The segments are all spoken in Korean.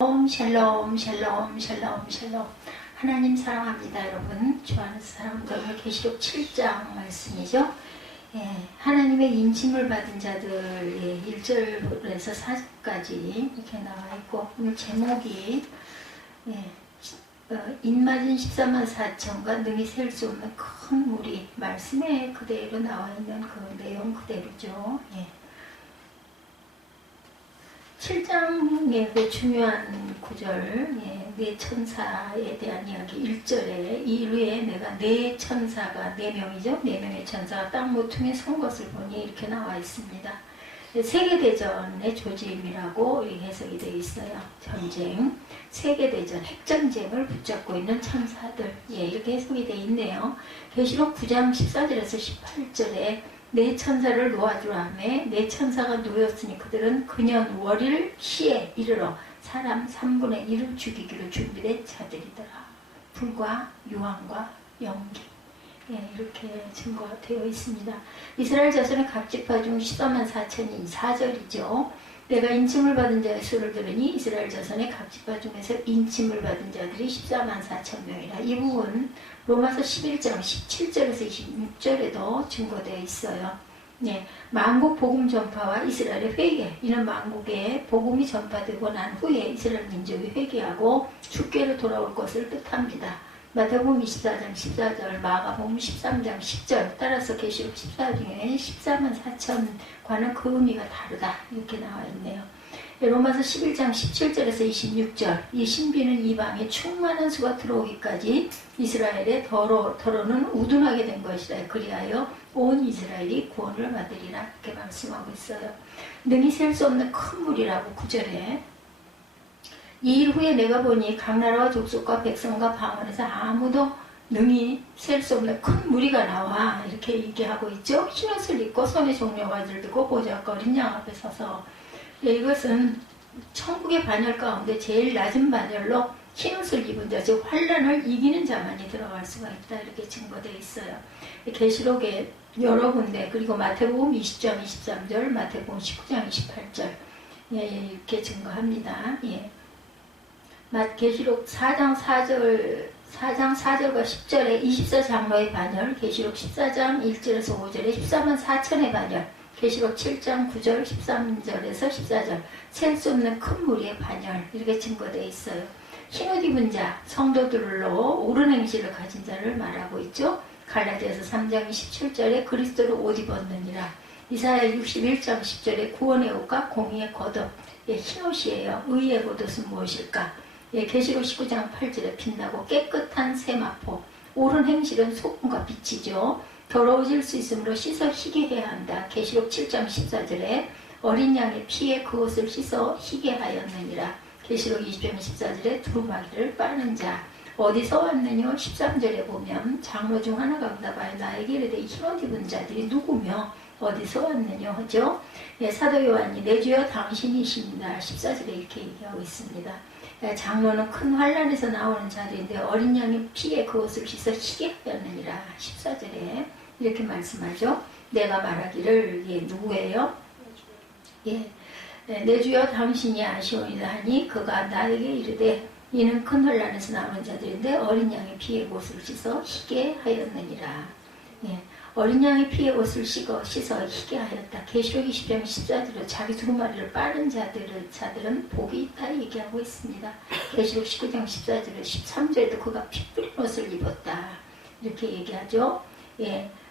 샬롬 샬롬 샬롬 샬롬. 하나님 사랑합니다. 여러분 좋아하는 사람들 계시록 7장 말씀이죠. 하나님의 인침을 받은 자들 1절에서 4절까지 이렇게 나와 있고, 오늘 제목이 인맞은 14만 4천과 능히 셀 수 없는 큰 무리, 말씀에 그대로 나와 있는 그 내용 그대로죠. 7장의 중요한 구절, 네 천사에 대한 이야기 1절에 이후에 내가 네 천사가 4명이죠. 4명의 천사가 땅 모퉁이에 선 것을 보니 이렇게 나와 있습니다. 세계대전의 조짐이라고 해석이 되어 있어요. 전쟁, 세계대전, 핵전쟁을 붙잡고 있는 천사들, 이렇게 해석이 되어 있네요. 계시록 9장 14절에서 18절에 네 천사를 놓아주라 하며 네 천사가 놓였으니 그들은 그년 월일 시에 이르러 사람 3분의 1을 죽이기로 준비된 자들이더라. 불과 유황과 연기, 이렇게 증거가 되어 있습니다. 이스라엘 자손의 각 지파 중 14만 4천이 4절이죠. 내가 인침을 받은 자의 수를 들으니 이스라엘 자손의 각 지파 중에서 인침을 받은 자들이 14만 4천 명이라. 이 부분 로마서 11장 17절에서 26절에도 증거되어 있어요. 만국 복음 전파와 이스라엘의 회개, 이는 만국에 복음이 전파되고 난 후에 이스라엘 민족이 회개하고 주께로 돌아올 것을 뜻합니다. 마태복음 24장 14절, 마가복음 13장 10절, 따라서 계시록 14 중에 14만 4천과는 그 의미가 다르다, 이렇게 나와 있네요. 로마서 11장 17절에서 26절, 이 신비는 이방에 충만한 수가 들어오기까지 이스라엘의 더러는 우둔하게 된 것이라. 그리하여 온 이스라엘이 구원을 받으리라, 이렇게 말씀하고 있어요. 능히 셀 수 없는 큰 물이라고 9절에, 이 일 후에 내가 보니 각 나라와 족속과 백성과 방언에서 아무도 능히 셀 수 없는 큰 무리가 나와, 이렇게 얘기하고 있죠. 흰옷을 입고 손에 종려가지를 들고 보좌과 어린 양 앞에 서서, 이것은 천국의 반열 가운데 제일 낮은 반열로 흰옷을 입은 자, 즉 환란을 이기는 자만이 들어갈 수가 있다, 이렇게 증거되어 있어요. 계시록에 여러 군데, 그리고 마태복음 20장 23절, 마태복음 19장 28절 이렇게 증거합니다. 계시록 4장 4절과 10절에 24장로의 반열, 계시록 14장 1절에서 5절에 14만 4천의 반열, 계시록 7장 9절 13절에서 14절, 셀 수 없는 큰 무리의 반열, 이렇게 증거되어 있어요. 흰옷 입은 자, 성도들로 옳은 행실을 가진 자를 말하고 있죠. 갈라디아서 3장 27절에 그리스도로 옷 입었느니라. 이사야 61장 10절에 구원의 옷과 공의의 겉옷, 흰옷이에요. 의의 겉옷은 무엇일까? 계시록 19장 8절에 빛나고 깨끗한 세마포, 옳은 행실은 소금과 빛이죠. 더러워질 수 있으므로 씻어 희게 해야 한다. 계시록 7장 14절에 어린 양의 피에 그것을 씻어 희게 하였느니라. 계시록 20장 14절에 두루마기를 빠는 자, 어디서 왔느냐? 13절에 보면 장로 중 하나가 응답하여 나에게 이르되 흰옷 입은 자들이 누구며 어디서 왔느냐 하죠. 사도 요한이 내 주여 당신이십니다. 14절에 이렇게 얘기하고 있습니다. 장로는 큰 환란에서 나오는 자들인데 어린 양의 피에 그것을 씻어 희게 하였느니라. 14절에 이렇게 말씀하죠. 내가 말하기를, 누구예요? 내 주여 당신이 아시오니라 하니 그가 나에게 이르되 이는 큰 혼란에서 나오는 자들인데 어린 양의 피에 옷을 씻어 희게 하였느니라. 어린 양의 피에 옷을 씻어 희게 하였다. 계시록 20장 14절로 자기 두루마리를 빠른 자들은 복이 있다 얘기하고 있습니다. 계시록 19장 14절에 13절에도 그가 피 뿌린 옷을 입었다, 이렇게 얘기하죠.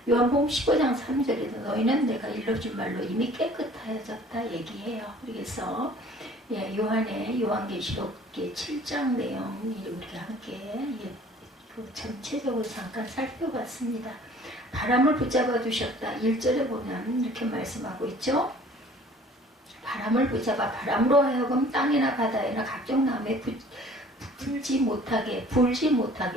요한복음 15장 3절에도 너희는 내가 일러준 말로 이미 깨끗하여졌다 얘기해요. 그래서 요한계시록 7장 내용이 우리가 함께 전체적으로 잠깐 살펴봤습니다. 바람을 붙잡아 두셨다. 1절에 보면 이렇게 말씀하고 있죠. 바람을 붙잡아 바람으로 하여금 땅이나 바다에나 각종 나무에 불지 못하게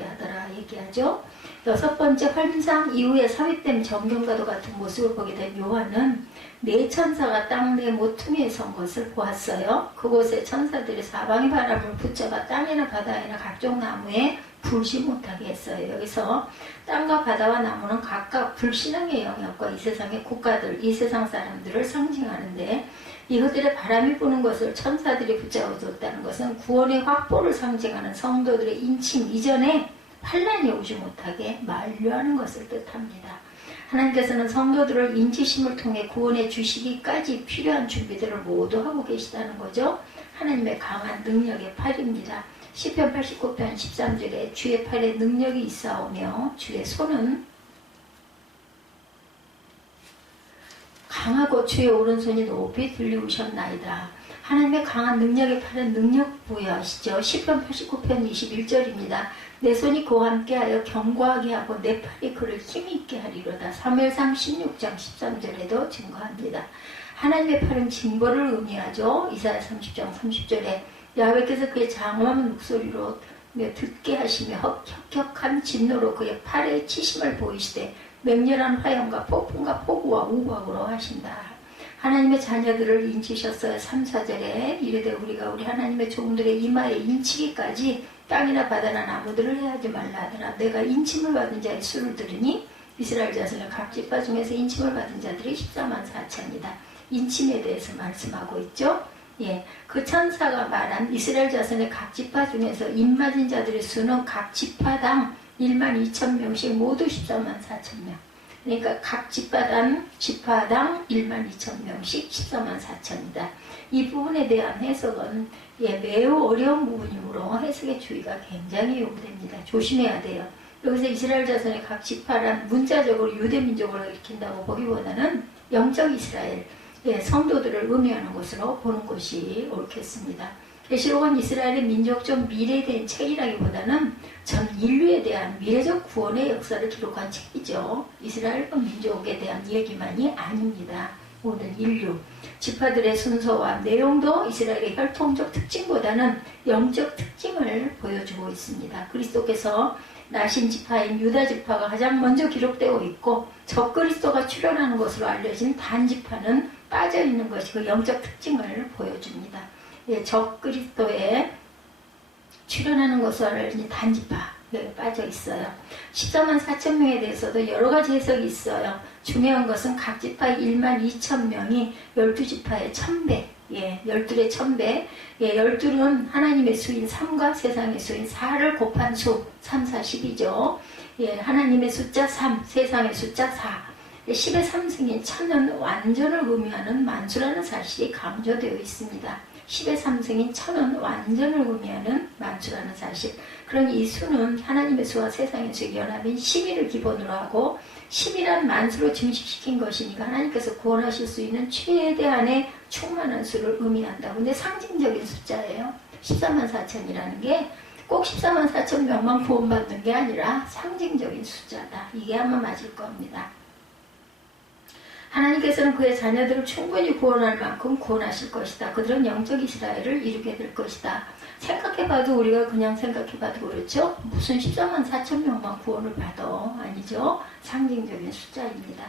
하더라 얘기하죠. 6번째 환상 이후에 삽입된 정경과도 같은 모습을 보게 된 요한은 네 천사가 땅 내 모퉁이에 선 것을 보았어요. 그곳에 천사들이 사방의 바람을 붙잡아 땅이나 바다에나 각종 나무에 불지 못하게 했어요. 여기서 땅과 바다와 나무는 각각 불신앙의 영역과 이 세상의 국가들, 이 세상 사람들을 상징하는데 이것들의 바람이 부는 것을 천사들이 붙잡아줬다는 것은 구원의 확보를 상징하는 성도들의 인침 이전에 환란이 오지 못하게 만류하는 것을 뜻합니다. 하나님께서는 성도들을 인치심을 통해 구원에 주시기까지 필요한 준비들을 모두 하고 계시다는 거죠. 하나님의 강한 능력의 팔입니다. 시편 89편 13절에 주의 팔에 능력이 있사오며 주의 손은 강하고 주의 오른손이 높이 들리우셨나이다. 하나님의 강한 능력의 팔은 능력 부여하시죠. 시편 89편 21절입니다. 내 손이 그와 함께하여 견고하게 하고 내 팔이 그를 힘있게 하리로다. 사무엘상 16장 13절에도 증거합니다. 하나님의 팔은 징벌을 의미하죠. 이사야 30장 30절에 야훼께서 그의 장엄한 목소리로 듣게 하시며 혁혁한 진노로 그의 팔에 치심을 보이시되 맹렬한 화염과 폭풍과 폭우와 우박으로 하신다. 하나님의 자녀들을 인치셨어요. 3, 4절에 이르되 우리가 우리 하나님의 종들의 이마에 인치기까지 땅이나 바다나 나무들을 해하지 말라 하더라. 내가 인침을 받은 자의 수를 들으니 이스라엘 자손의 각 지파 중에서 인침을 받은 자들이 14만 4천이다. 인침에 대해서 말씀하고 있죠. 예, 그 천사가 말한 이스라엘 자손의 각 지파 중에서 임 맞은 자들의 수는 각 지파당 1만 2천 명씩 모두 14만 4천 명. 그러니까 각 지파당 1만 2천 명씩 14만 4천이다. 이 부분에 대한 해석은 매우 어려운 부분이므로 해석의 주의가 굉장히 요구됩니다. 조심해야 돼요. 여기서 이스라엘 자손의 각 지파란 문자적으로 유대민족을 일으킨다고 보기보다는 영적 이스라엘, 성도들을 의미하는 것으로 보는 것이 옳겠습니다. 계시록은 이스라엘의 민족적 미래된 책이라기보다는 전 인류에 대한 미래적 구원의 역사를 기록한 책이죠. 이스라엘 민족에 대한 얘기만이 아닙니다. 모든 인류, 지파들의 순서와 내용도 이스라엘의 혈통적 특징보다는 영적 특징을 보여주고 있습니다. 그리스도께서 나신 지파인 유다 지파가 가장 먼저 기록되고 있고 적그리스도가 출현하는 것으로 알려진 단 지파는 빠져있는 것이 그 영적 특징을 보여줍니다. 적그리스도에 출현하는 것으로 알려진 단 지파 빠져 있어요. 14만 4천 명에 대해서도 여러 가지 해석이 있어요. 중요한 것은 각 지파의 1만 2천 명이 12지파의 1000배, 12의 1000배, 12는 하나님의 수인 3과 세상의 수인 4를 곱한 수, 3, 4, 10이죠. 하나님의 숫자 3, 세상의 숫자 4. 10의 3승인 1000은 완전을 의미하는 만수라는 사실이 강조되어 있습니다. 10의 3승인 1000은 완전을 의미하는 만수라는 사실. 그러니 이 수는 하나님의 수와 세상의 수의 연합인 12를 기본으로 하고 10이란 만수로 증식시킨 것이니까 하나님께서 구원하실 수 있는 최대한의 충만한 수를 의미한다. 근데 상징적인 숫자예요. 14만 4천이라는 게 꼭 14만 4천 명만 구원받는 게 아니라 상징적인 숫자다. 이게 아마 맞을 겁니다. 하나님께서는 그의 자녀들을 충분히 구원할 만큼 구원하실 것이다. 그들은 영적 이스라엘을 이루게 될 것이다. 생각해봐도 우리가 그냥 생각해봐도 그렇죠. 무슨 14만 4천 명만 구원을 받아. 아니죠. 상징적인 숫자입니다.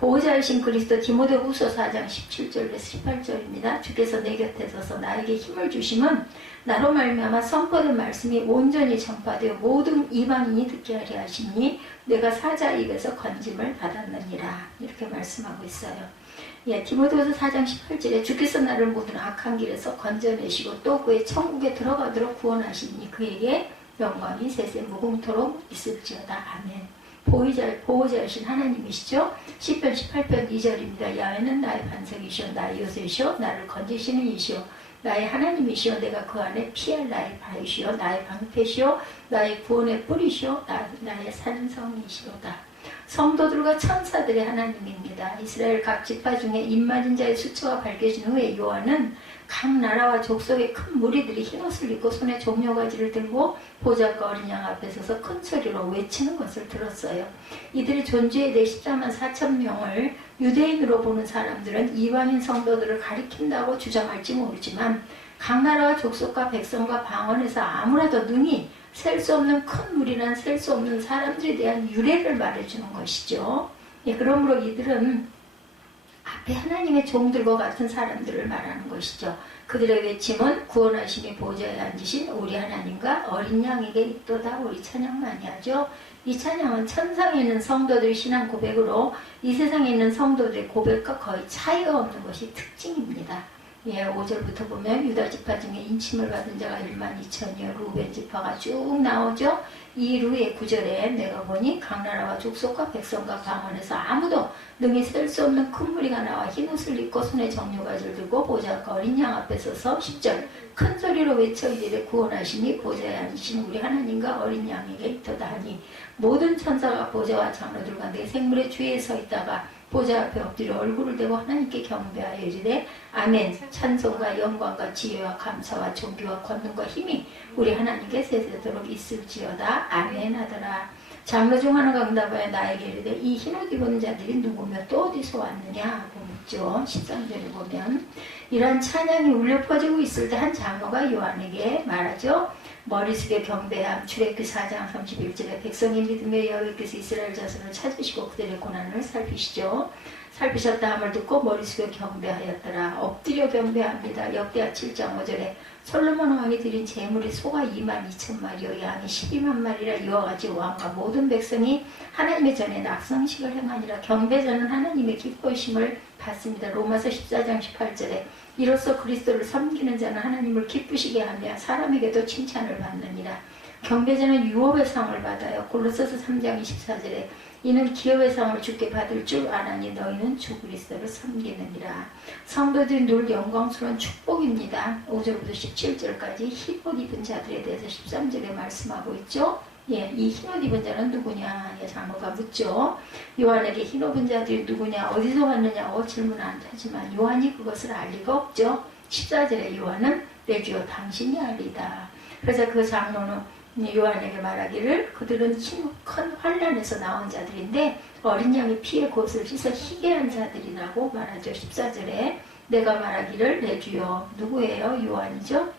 보호자이신 그리스도 디모데후서 4장 17절에서 18절입니다. 주께서 내 곁에 서서 나에게 힘을 주심은 나로 말미암아 선포된 말씀이 온전히 전파되어 모든 이방인이 듣게 하려 하시니 내가 사자 입에서 건짐을 받았느니라. 이렇게 말씀하고 있어요. 디모데후서 4장 18절에 주께서 나를 모든 악한 길에서 건져내시고 또 그의 천국에 들어가도록 구원하시니 그에게 영광이 세세 무궁토록 있을지어다. 아멘. 보호자이신 하나님이시죠. 시편 18편 2절입니다. 야훼는 나의 반석이시오 나의 요새시오 나를 건지시는 이시오 나의 하나님이시오 내가 그 안에 피할 나의 바위시오 나의 방패시오 나의 구원의 뿌리시오 나의 산성이시로다. 성도들과 천사들의 하나님입니다. 이스라엘 각 지파 중에 입맞은 자의 수처가 밝혀진 후에 요한은 각 나라와 족속의 큰 무리들이 흰옷을 입고 손에 종려가지를 들고 보좌과 어린 양 앞에 서서 큰 소리로 외치는 것을 들었어요. 이들이 존재에 대해 14만 4천 명을 유대인으로 보는 사람들은 이방인 성도들을 가리킨다고 주장할지 모르지만 각 나라와 족속과 백성과 방언에서 아무라도 능히 셀 수 없는 큰 무리란 셀 수 없는 사람들에 대한 유래를 말해주는 것이죠. 그러므로 이들은 앞에 하나님의 종들과 같은 사람들을 말하는 것이죠. 그들의 외침은 구원하심이 보좌에 앉으신 우리 하나님과 어린 양에게 있도다. 우리 찬양 많이 하죠. 이 찬양은 천상에 있는 성도들의 신앙 고백으로 이 세상에 있는 성도들의 고백과 거의 차이가 없는 것이 특징입니다. 예, 5절부터 보면 유다 지파 중에 인침을 받은 자가 12,000이요. 루벤 지파가 쭉 나오죠. 이 루의 9절에 내가 보니 각 나라와 족속과 백성과 방언에서 아무도 능히 셀 수 없는 큰 무리가 나와 흰 옷을 입고 손에 정류가지를 들고 보좌과 어린 양 앞에 서서 10절 큰 소리로 외쳐 이르되 구원하시니 보좌에 앉으신 우리 하나님과 어린 양에게 있도다 하니 모든 천사가 보좌와 장로들과 내 생물의 주위에 서 있다가 보좌 앞에 엎드려 얼굴을 대고 하나님께 경배하여 이르되 아멘. 찬송과 영광과 지혜와 감사와 존귀와 권능과 힘이 우리 하나님께 세세도록 있을지어다. 아멘 하더라. 장로 중 하나가 응답하여 나에게 이르되 이 흰옷 입은 자들이 누구며 또 어디서 왔느냐 하고 묻죠. 13절에 보면 이러한 찬양이 울려 퍼지고 있을 때 한 장로가 요한에게 말하죠. 머리 숙여 경배함. 출애굽기 4장 31절에 백성이 믿으며 여호와께서 이스라엘 자손을 찾으시고 그들의 고난을 살피시죠. 살피셨다 함을 듣고 머리 숙여 경배하였더라. 엎드려 경배합니다. 역대하 7장 5절에 솔로몬 왕이 드린 제물이 소가 22,000마리요 양이 120,000마리라. 이와 같이 왕과 모든 백성이 하나님의 전에 낙성식을 행하니라. 경배자는 하나님의 기쁘심을 받습니다. 로마서 14장 18절에 이로써 그리스도를 섬기는 자는 하나님을 기쁘시게 하며 사람에게도 칭찬을 받느니라. 경배자는 유업의 상을 받아요. 골로새서 3장 24절에 이는 기업의 상을 주께 받을 줄 아나니 너희는 주 그리스도를 섬기느니라. 성도들이 늘 영광스러운 축복입니다. 5절부터 17절까지 흰옷 입은 자들에 대해서 13절에 말씀하고 있죠. 예, 이 흰옷 입은 자는 누구냐? 예, 장로가 묻죠. 요한에게 흰옷 입은 자들이 누구냐? 어디서 왔느냐고 질문 안 하지만 요한이 그것을 알 리가 없죠. 14절에 요한은 내 주여 당신이 알리다. 그래서 그 장로는 요한에게 말하기를 그들은 큰 환란에서 나온 자들인데 어린 양의 피에 곳을 씻어 희게 한 자들이라고 말하죠. 14절에 내가 말하기를 내 주여 누구예요? 요한이죠.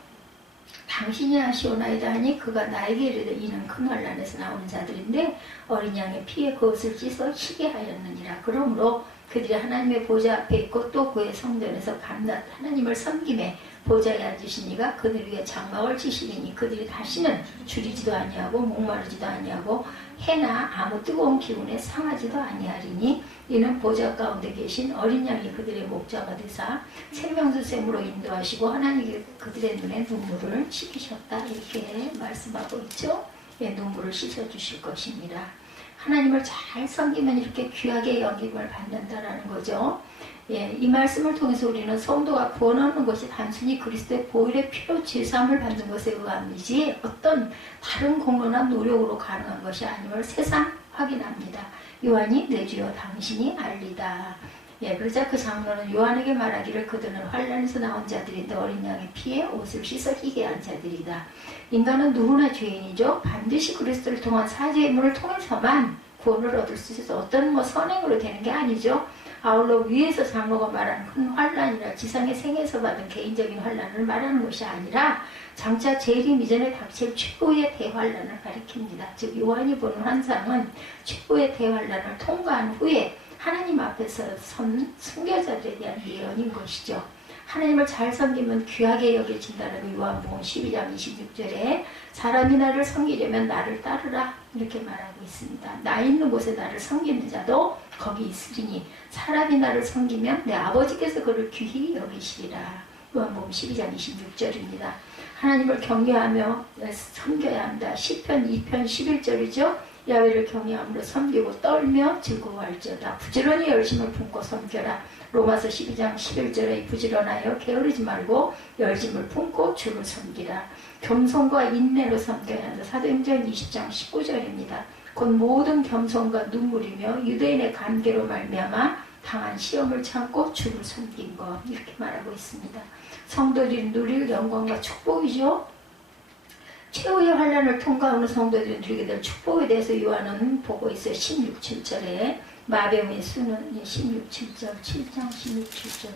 당신이 하시오나이다 하니 그가 나에게 이르되 이는 큰 환란에서 나오는 자들인데 어린 양의 피에 그것을 씻어 희게 하였느니라. 그러므로 그들이 하나님의 보좌 앞에 있고 또 그의 성전에서 밤낮 하나님을 섬김에 보좌에 앉으신 이가 그들 위에 장막을 치시리니 그들이 다시는 줄이지도 아니하고 목마르지도 아니하고 해나 아무 뜨거운 기운에 상하지도 아니하리니 이는 보좌 가운데 계신 어린 양이 그들의 목자가 되사 생명수 샘으로 인도하시고 하나님이 그들의 눈에 눈물을 씻기셨다. 이렇게 말씀하고 있죠. 예, 눈물을 씻어주실 것입니다. 하나님을 잘 섬기면 이렇게 귀하게 여김을 받는다라는 거죠. 예, 이 말씀을 통해서 우리는 성도가 구원하는 것이 단순히 그리스도의 보혈의 피로 제사함을 받는 것에 의함이지 어떤 다른 공로나 노력으로 가능한 것이 아님을 새삼 확인합니다. 요한이 내 주여 당신이 알리다. 예, 그러자 그 장로는 요한에게 말하기를 그들은 환란에서 나온 자들인데 어린 양의 피에 옷을 씻어 희게 한 자들이다. 인간은 누구나 죄인이죠. 반드시 그리스도를 통한 사죄의 문을 통해서만 구원을 얻을 수 있어서 어떤 선행으로 되는 게 아니죠. 아울러 위에서 장로가 말하는 큰 환란이나 지상의 생에서 받은 개인적인 환란을 말하는 것이 아니라 장차 재림 이전에 닥칠 최고의 대환란을 가리킵니다. 즉 요한이 보는 환상은 최고의 대환란을 통과한 후에 하나님 앞에서 선 순교자들에 대한 예언인 것이죠. 하나님을 잘 섬기면 귀하게 여겨진다는 요한복음 12장 26절에 사람이 나를 섬기려면 나를 따르라 이렇게 말하고 있습니다. 나 있는 곳에 나를 섬기는 자도 거기 있으리니 사람이 나를 섬기면 내 아버지께서 그를 귀히 여기시리라. 요한복음 12장 26절입니다. 하나님을 경외하며 섬겨야 한다. 시편 2편 11절이죠. 야훼를 경외함으로 섬기고 떨며 즐거워할지어다. 부지런히 열심을 품고 섬겨라. 로마서 12장 11절에 부지런하여 게으르지 말고 열심을 품고 주를 섬기라. 겸손과 인내로 섬겨야 한다. 사도행전 20장 19절입니다. 곧 모든 겸손과 눈물이며 유대인의 관계로 말미암아 당한 시험을 참고 주를 섬긴 것 이렇게 말하고 있습니다. 성도들이 누릴 영광과 축복이죠. 최후의 환란을 통과하는 성도들이 누리게 될 축복에 대해서 요한은 보고 있어요. 16, 7절에 마병의 수는 16, 7절 7장 16, 7절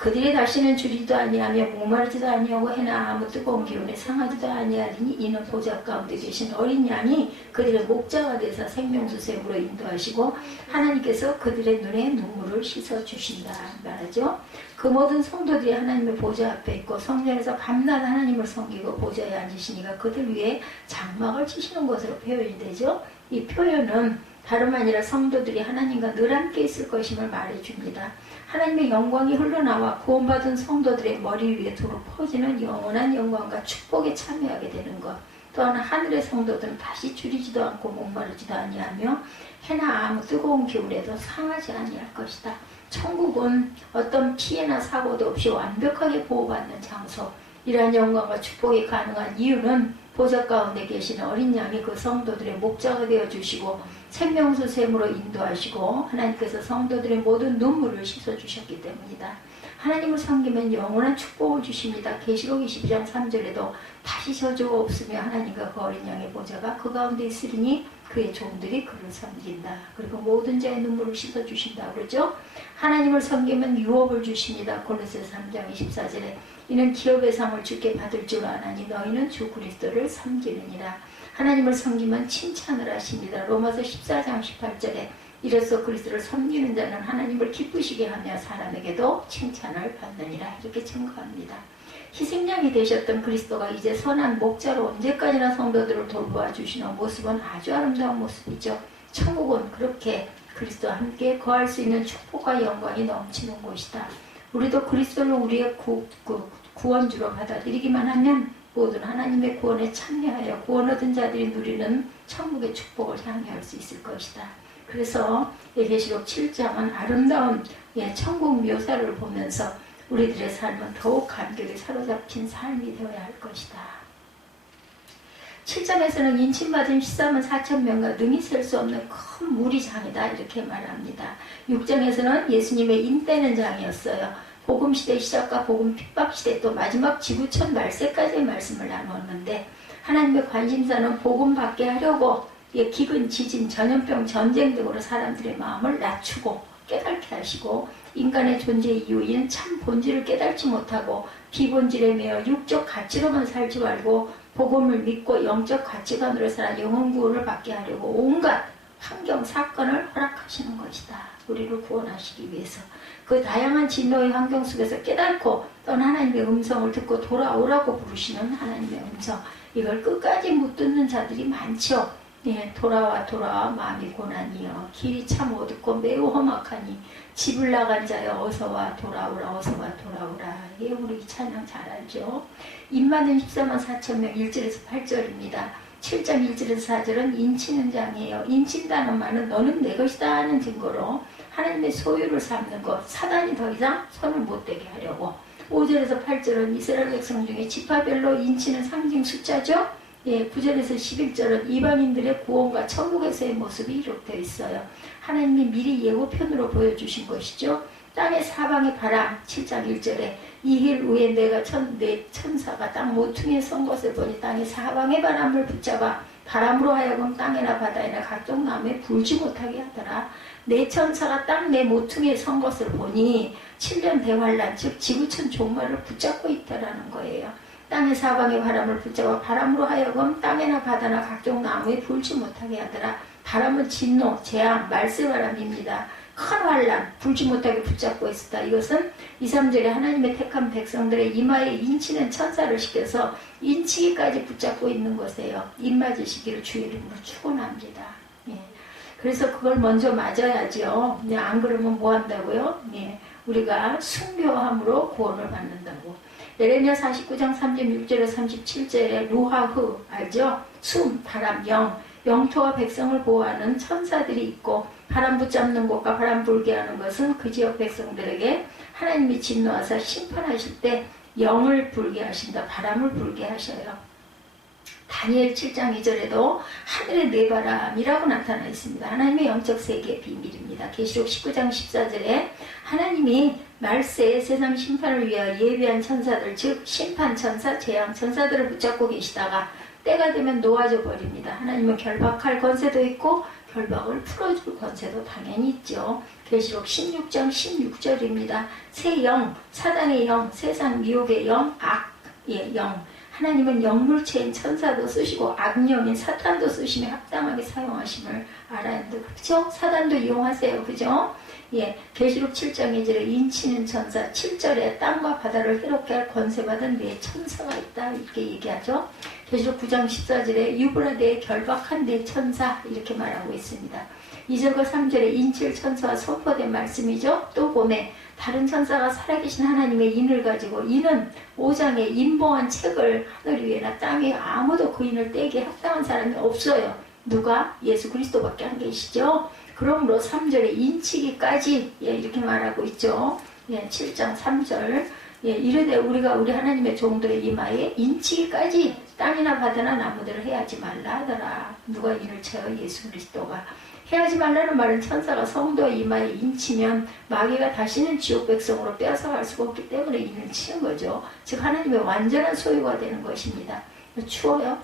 그들이 다시는 줄이지도 아니하며 목마르지도 아니하고 해나 아무 뜨거운 기운에 상하지도 아니하리니 이는 보좌 가운데 계신 어린 양이 그들의 목자가 되사 생명수샘으로 인도하시고 하나님께서 그들의 눈에 눈물을 씻어주신다 말하죠. 그 모든 성도들이 하나님의 보좌 앞에 있고 성전에서 밤낮 하나님을 섬기고 보좌에 앉으시니까 그들 위에 장막을 치시는 것으로 표현이 되죠. 이 표현은 다름 아니라 성도들이 하나님과 늘 함께 있을 것임을 말해줍니다. 하나님의 영광이 흘러나와 구원받은 성도들의 머리 위에 두루 퍼지는 영원한 영광과 축복에 참여하게 되는 것. 또한 하늘의 성도들은 다시 줄이지도 않고 목마르지도 아니하며 해나 아무 뜨거운 겨울에도 상하지 아니할 것이다. 천국은 어떤 피해나 사고도 없이 완벽하게 보호받는 장소. 이러한 영광과 축복이 가능한 이유는 보좌 가운데 계시는 어린 양이 그 성도들의 목자가 되어주시고 생명수 샘으로 인도하시고 하나님께서 성도들의 모든 눈물을 씻어주셨기 때문이다. 하나님을 섬기면 영원한 축복을 주십니다. 계시록 22장 3절에도 다시 저주가 없으며 하나님과 그 어린 양의 보좌가 그 가운데 있으리니 그의 종들이 그를 섬긴다. 그리고 모든 자의 눈물을 씻어주신다 그러죠. 하나님을 섬기면 유업을 주십니다. 골로새서 3장 24절에 이는 기업의 상을 주께 받을 줄 아나니 너희는 주 그리스도를 섬기느니라. 하나님을 섬기면 칭찬을 하십니다. 로마서 14장 18절에 이로써 그리스도를 섬기는 자는 하나님을 기쁘시게 하며 사람에게도 칭찬을 받느니라. 이렇게 증거합니다. 희생양이 되셨던 그리스도가 이제 선한 목자로 언제까지나 성도들을 돌보아 주시는 모습은 아주 아름다운 모습이죠. 천국은 그렇게 그리스도와 함께 거할 수 있는 축복과 영광이 넘치는 곳이다. 우리도 그리스도를 우리의 구원주로 받아들이기만 하면 모든 하나님의 구원에 참여하여 구원 얻은 자들이 누리는 천국의 축복을 향유할 수 있을 것이다. 그래서 에베소서 7장은 아름다운 천국 묘사를 보면서 우리들의 삶은 더욱 감격에 사로잡힌 삶이 되어야 할 것이다. 7장에서는 인침받은 13만 4천 명과 능히 셀 수 없는 큰 무리장이다 이렇게 말합니다. 6장에서는 예수님의 임되는 장이었어요. 복음시대 시작과 복음 핍박시대 또 마지막 지구촌 말세까지의 말씀을 나누었는데 하나님의 관심사는 복음 받게 하려고 기근, 지진, 전염병, 전쟁 등으로 사람들의 마음을 낮추고 깨닫게 하시고 인간의 존재 이유인 참 본질을 깨닫지 못하고 비본질에 매여 육적 가치로만 살지 말고 복음을 믿고 영적 가치관으로 살아 영혼 구원을 받게 하려고 온갖 환경, 사건을 허락하시는 것이다. 우리를 구원하시기 위해서. 그 다양한 진노의 환경 속에서 깨닫고 떤 하나님의 음성을 듣고 돌아오라고 부르시는 하나님의 음성. 이걸 끝까지 못 듣는 자들이 많죠. 돌아와 마음이 고난이여 길이 참 어둡고 매우 험악하니 집을 나간 자여 어서와 돌아오라 어서와 돌아오라. 우리 찬양 잘 알죠. 입맞은 14만 4천 명 1절에서 8절입니다. 7장 1절에서 4절은 인치는 장이에요. 인친다는 말은 너는 내 것이다 하는 증거로 하나님의 소유를 삼는 것, 사단이 더 이상 손을 못 대게 하려고. 5절에서 8절은 이스라엘 백성 중에 지파별로 인치는 상징 숫자죠. 9절에서 11절은 이방인들의 구원과 천국에서의 모습이 기록되어 있어요. 하나님이 미리 예고편으로 보여주신 것이죠. 땅의 사방의 바람 7장 1절에 이힐 후에 내가 내 천사가 땅 모퉁이에 선 것을 보니 땅의 사방의 바람을 붙잡아 바람으로 하여금 땅이나 바다에나 각종 나무에 불지 못하게 하더라. 내 천사가 땅 내 모퉁이에 선 것을 보니 7년 대환란 즉 지구촌 종말을 붙잡고 있다라는 거예요. 땅의 사방의 바람을 붙잡아 바람으로 하여금 땅이나 바다나 각종 나무에 불지 못하게 하더라. 바람은 진노, 재앙, 말세바람입니다. 큰 환란, 불지 못하게 붙잡고 있었다. 이것은 2, 3절에 하나님의 택한 백성들의 이마에 인치는 천사를 시켜서 인치기까지 붙잡고 있는 것이에요. 입맞으시기를 주의 이름으로 축원합니다. 그래서 그걸 먼저 맞아야죠. 안 그러면 뭐 한다고요? 우리가 순교함으로 구원을 받는다고. 예레미야 49장 36절에 37절에 루하흐 알죠? 숨, 바람, 영토와 백성을 보호하는 천사들이 있고 바람 붙잡는 곳과 바람 불게 하는 것은 그 지역 백성들에게 하나님이 진노하사 심판하실 때 영을 불게 하신다. 바람을 불게 하셔요. 다니엘 7장 2절에도 하늘의 뇌바람이라고 나타나 있습니다. 하나님의 영적 세계의 비밀입니다. 계시록 19장 14절에 하나님이 말세에 세상 심판을 위하여 예비한 천사들 즉 심판천사, 재앙천사들을 붙잡고 계시다가 때가 되면 놓아져 버립니다. 하나님은 결박할 권세도 있고 결박을 풀어줄 권세도 당연히 있죠. 계시록 16장 16절입니다. 새 영, 사단의 영, 세상 미혹의 영, 악의 영. 하나님은 영물체인 천사도 쓰시고 악령인 사탄도 쓰시며 합당하게 사용하심을 알아야 합니다. 그렇죠? 사단도 이용하세요. 그죠? 예, 계시록 7장 2절에 인치는 천사, 7절에 땅과 바다를 해롭게 할 권세받은 네 천사가 있다 이렇게 얘기하죠. 계시록 9장 14절에 유브라데에 결박한 네 천사 이렇게 말하고 있습니다. 2절과 3절에 인칠 천사와 선포된 말씀이죠. 또 봄에 다른 천사가 살아계신 하나님의 인을 가지고 이는 5장에 인봉한 책을 하늘 위에나 땅에 아무도 그 인을 떼게 합당한 사람이 없어요. 누가? 예수 그리스도밖에 안 계시죠. 그러므로 3절에 인치기까지 예, 이렇게 말하고 있죠. 예, 7장 3절 예, 이르되 우리가 우리 하나님의 종들의 이마에 인치기까지 땅이나 바다나 나무들을 해하지 말라 하더라. 누가 인을 채워? 예수 그리스도가. 해하지 말라는 말은 천사가 성도의 이마에 인치면 마귀가 다시는 지옥 백성으로 빼앗아갈 수가 없기 때문에 인을 치는 거죠. 즉 하나님의 완전한 소유가 되는 것입니다. 추워요?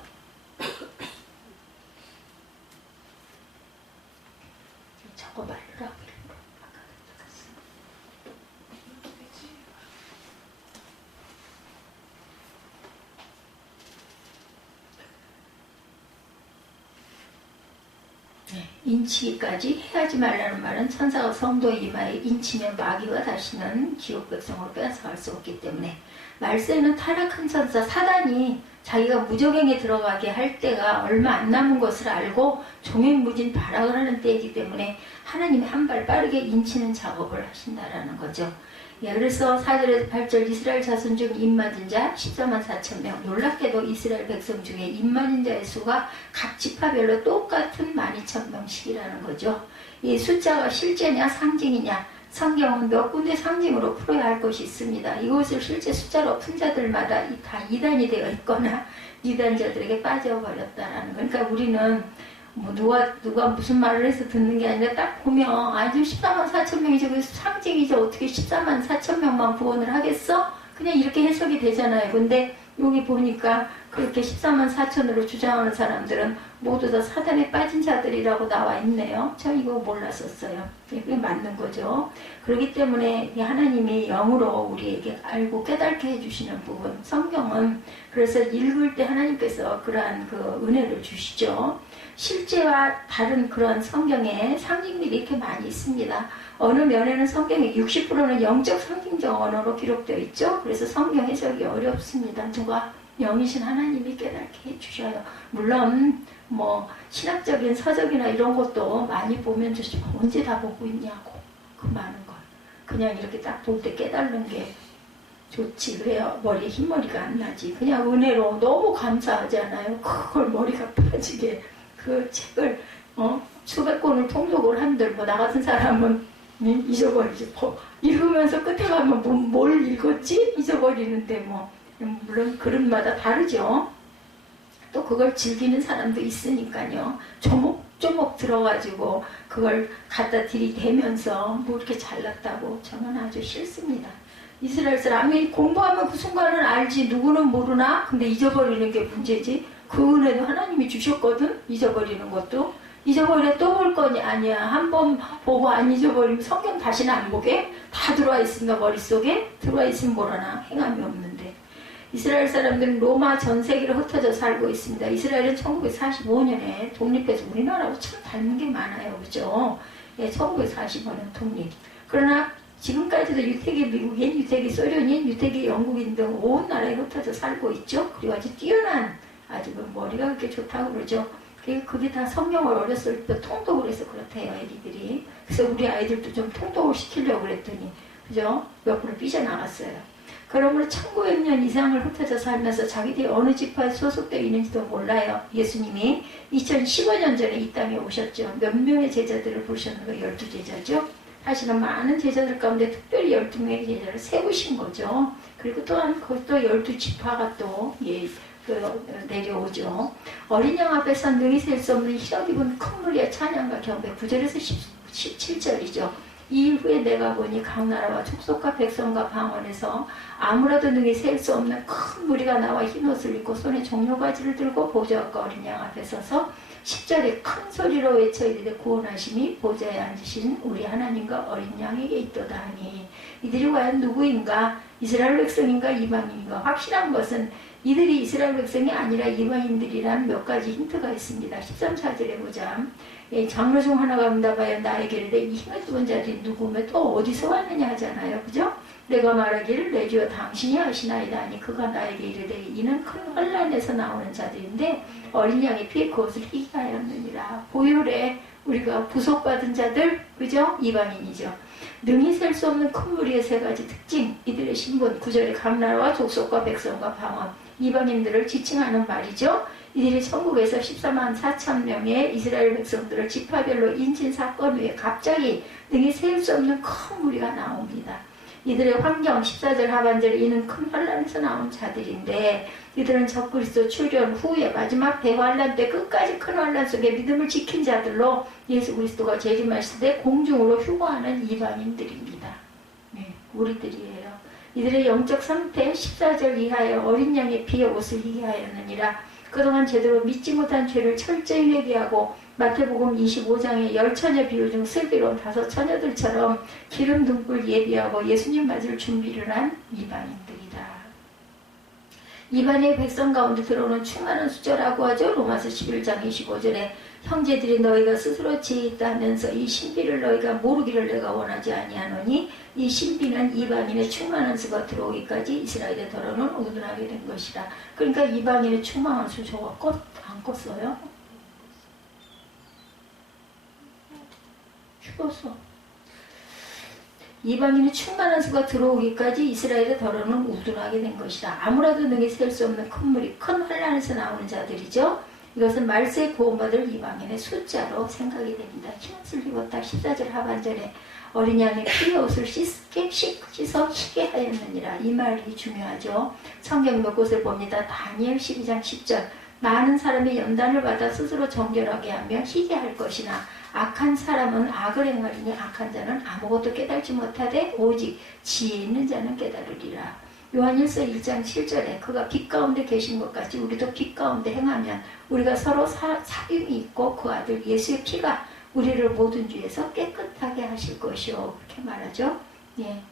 저거 말라고. 인치기까지 해하지 말라는 말은 천사가 성도의 이마에 인치면 마귀가 다시는 지옥 백성으로 빼앗아갈 수 없기 때문에 말세는 타락한 천사 사단이 자기가 무적행에 들어가게 할 때가 얼마 안 남은 것을 알고 종횡무진 발악을 하는 때이기 때문에 하나님이 한 발 빠르게 인치는 작업을 하신다라는 거죠. 예, 그래서 4절에서 8절 이스라엘 자손 중 입맞은 자 14만 4천 명. 놀랍게도 이스라엘 백성 중에 입맞은 자의 수가 각 지파별로 똑같은 12,000명씩이라는 거죠. 이 숫자가 실제냐 상징이냐 성경은 몇 군데 상징으로 풀어야 할 것이 있습니다. 이것을 실제 숫자로 푼 자들마다 다 이단이 되어 있거나 이단자들에게 빠져버렸다라는 거. 그러니까 우리는 뭐 누가 무슨 말을 해서 듣는 게 아니라 딱 보면 아주 14만 4천 명이죠. 그래서 상징이죠. 어떻게 14만 4천 명만 구원을 하겠어? 그냥 이렇게 해석이 되잖아요. 근데 여기 보니까 그렇게 14만 4천으로 주장하는 사람들은 모두 다 사단에 빠진 자들이라고 나와 있네요. 저 이거 몰랐었어요. 그게 맞는 거죠. 그렇기 때문에 하나님이 영으로 우리에게 알고 깨닫게 해주시는 부분, 성경은 그래서 읽을 때 하나님께서 그러한 그 은혜를 주시죠. 실제와 다른 그런 성경에 상징들이 이렇게 많이 있습니다. 어느 면에는 성경의 60%는 영적 상징적 언어로 기록되어 있죠. 그래서 성경 해석이 어렵습니다. 누가? 영이신 하나님이 깨닫게 해주셔요. 물론 뭐 신학적인 서적이나 이런 것도 많이 보면 언제 다 보고 있냐고. 그 많은 걸 그냥 이렇게 딱 볼 때 깨달는 게 좋지. 그래야 머리에 흰머리가 안 나지. 그냥 은혜로 너무 감사하잖아요. 그걸 머리가 빠지게 그 책을 수백 권을 통독을 한들 뭐 나 같은 사람은 잊어버리지. 읽으면서 끝에 가면 뭘 읽었지? 잊어버리는데 뭐 물론 그릇마다 다르죠. 또 그걸 즐기는 사람도 있으니까요. 조목조목 들어가지고 그걸 갖다 들이대면서 뭐 이렇게 잘났다고 저는 아주 싫습니다. 이스라엘 사람이 공부하면 그 순간은 알지 누구는 모르나? 근데 잊어버리는 게 문제지. 그 은혜도 하나님이 주셨거든. 잊어버리는 것도. 잊어버려 또 볼 거니? 아니야. 한 번 보고 안 잊어버리면 성경 다시는 안 보게? 다 들어와 있으니까 머릿속에? 들어와 있으면 뭐라나? 행함이 없는데. 이스라엘 사람들은 로마 전 세계를 흩어져 살고 있습니다. 이스라엘은 1945년에 독립해서 우리나라하고 참 닮은 게 많아요. 그죠? 예, 1945년 독립. 그러나 지금까지도 유태계 미국인, 유태계 소련인, 유태계 영국인 등 온 나라에 흩어져 살고 있죠. 그리고 아주 뛰어난 아주 머리가 그렇게 좋다고 그러죠. 그게 다 성경을 어렸을 때 통독을 해서 그렇대요, 애기들이. 그래서 우리 아이들도 좀 통독을 시키려고 그랬더니, 그죠? 몇 프로 삐져나갔어요. 그러므로 1900년 이상을 흩어져 살면서 자기들이 어느 지파에 소속되어 있는지도 몰라요. 예수님이 2015년 전에 이 땅에 오셨죠. 몇 명의 제자들을 부르셨는가? 12제자죠. 사실은 많은 제자들 가운데 특별히 12명의 제자를 세우신 거죠. 그리고 또한 그것도 12지파가 또, 내려오죠. 어린 양 앞에서 능히 셀 수 없는 희석 입은 큰 무리의 찬양과 경배 9절에서 17절이죠. 이후에 내가 보니 각 나라와 족속과 백성과 방언에서 아무라도 능히 셀 수 없는 큰 무리가 나와 흰옷을 입고 손에 종려가지를 들고 보좌과 어린 양 앞에 서서 10절에 큰 소리로 외쳐 이르되 구원하심이 보좌에 앉으신 우리 하나님과 어린 양에게 있도다 하니 이들이 과연 누구인가? 이스라엘 백성인가? 이방인인가? 확실한 것은 이들이 이스라엘 백성이 아니라 이방인들이란 몇 가지 힌트가 있습니다. 13, 4절에 보자. 장로 중 하나가 응답하여 나에게 이르되 이 힘을 입은 자들이 누구며 또 어디서 왔느냐 하잖아요. 그죠? 내가 말하기를 내 주여 당신이 하시나이다 하니 그가 나에게 이르되 이는 큰 환난에서 나오는 자들인데 어린 양의 피에 그것을 희게 하였느니라. 보혈에 우리가 부속받은 자들, 그죠? 이방인이죠. 능히 셀 수 없는 큰 무리의 세 가지 특징, 이들의 신분, 구절의 각 나라와 족속과 백성과 방언, 이방인들을 지칭하는 말이죠. 이들이 천국에서 14만 4천 명의 이스라엘 백성들을 지파별로 인친 사건 후에 갑자기 능히 셀 수 없는 큰 무리가 나옵니다. 이들의 환경, 14절 하반절에 이는 큰 환란에서 나온 자들인데 이들은 적그리스도 출현 후에 마지막 대환란 때 끝까지 큰 환란 속에 믿음을 지킨 자들로 예수 그리스도가 재림하실 때 공중으로 휴거하는 이방인들입니다. 네, 우리들이에요. 이들의 영적 상태 14절 이하에 어린 양의 피에 옷을 희게 하였느니라. 그동안 제대로 믿지 못한 죄를 철저히 회개하고 마태복음 25장의 10처녀 비유 중 슬기로운 5처녀들처럼 기름 등불 예비하고 예수님 맞을 준비를 한 이방인들이다. 이방의 백성 가운데 들어오는 충만한 숫자라고 하죠. 로마서 11장 25절에 형제들이 너희가 스스로 지혜 있다 하면서 이 신비를 너희가 모르기를 내가 원하지 아니하노니 이 신비는 이방인의 충만한 수가 들어오기까지 이스라엘의 더러는 우둔하게 된 것이라. 그러니까 이방인의 충만한 수 저거 안 껐어요? 죽었어. 이방인의 충만한 수가 들어오기까지 이스라엘의 더러는 우둔하게 된 것이라. 아무라도 능히 셀 수 없는 큰 물이 큰 환란에서 나오는 자들이죠. 이것은 말세에 구원받을 이방인의 숫자로 생각이 됩니다. 흰옷을 입었다 14절 하반절에 어린 양의 피의 옷을 씻어 희게 하였느니라. 이 말이 중요하죠. 성경 몇 곳을 봅니다. 다니엘 12장 10절 많은 사람이 연단을 받아 스스로 정결하게 하며 희게 할 것이나 악한 사람은 악을 행하리니 악한 자는 아무것도 깨달지 못하되 오직 지혜 있는 자는 깨달으리라. 요한일서 1장 7절에 그가 빛 가운데 계신 것 같이 우리도 빛 가운데 행하면 우리가 서로 사귐이 있고 그 아들 예수의 피가 우리를 모든 죄에서 깨끗하게 하실 것이요. 그렇게 말하죠. 예.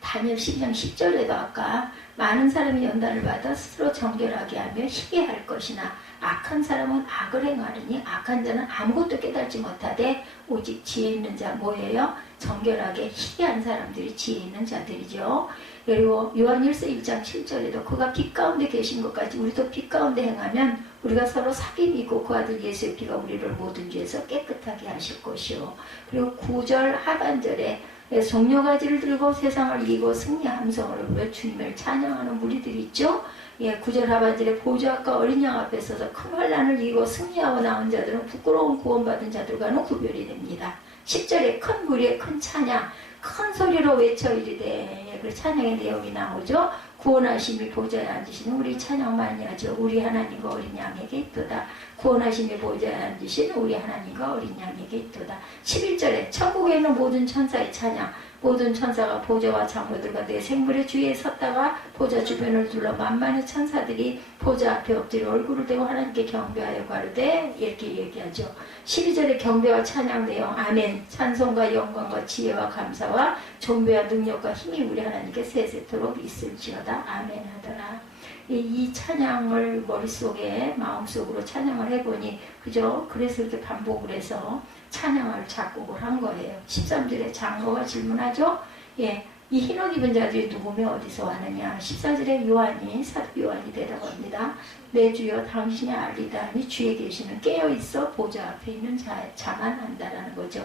다니엘 10장 10절에도 아까 많은 사람이 연단을 받아 스스로 정결하게 하며 희게 할 것이나 악한 사람은 악을 행하리니 악한 자는 아무것도 깨달지 못하되 오직 지혜 있는 자 뭐예요? 정결하게 희게 한 사람들이 지혜 있는 자들이죠. 그리고 요한일서 1장 7절에도 그가 빛 가운데 계신 것 같이 우리도 빛 가운데 행하면 우리가 서로 사귐이 있고 그 아들 예수의 피가 우리를 모든 죄에서 깨끗하게 하실 것이요. 그리고 9절 하반절에 종려가지를 들고 세상을 이기고 승리 함성으로 불러 주님을 찬양하는 무리들이 있죠. 예, 9절 하반절에 보좌과 어린 양 앞에 서서 큰 환난을 이기고 승리하고 나온 자들은 부끄러운 구원받은 자들과는 구별이 됩니다. 10절에 큰 무리의 큰 찬양, 큰 소리로 외쳐 이르되 그 찬양의 내용이 나오죠. 구원하심이 보좌에 앉으시는 우리 찬양 많이 하죠. 우리 하나님과 어린 양에게 있도다. 구원하심이 보좌에 앉으신 우리 하나님과 어린 양에게 있도다. 11절에 천국에 있는 모든 천사의 찬양, 모든 천사가 보좌와 장로들과 내 생물의 주위에 섰다가 보좌 주변을 둘러 만만의 천사들이 보좌 앞에 엎드려 얼굴을 대고 하나님께 경배하여 가르되 이렇게 얘기하죠. 12절의 경배와 찬양 내용 아멘. 찬송과 영광과 지혜와 감사와 존귀와 능력과 힘이 우리 하나님께 세세토록 있을지어다. 아멘 하더라. 이 찬양을 머릿속에 마음속으로 찬양을 해보니 그죠? 그래서 이렇게 반복을 해서 찬양을 작곡을 한 거예요. 13절에 장로가 질문하죠. 예, 이 흰옷 입은 자들이 누구며 어디서 왔느냐. 14절에 요한이 사도 요한이 대답합니다. 내 주여 당신이 알리다 하니 주에 계시는 깨어있어 보좌 앞에 있는 자만 안다라는 거죠.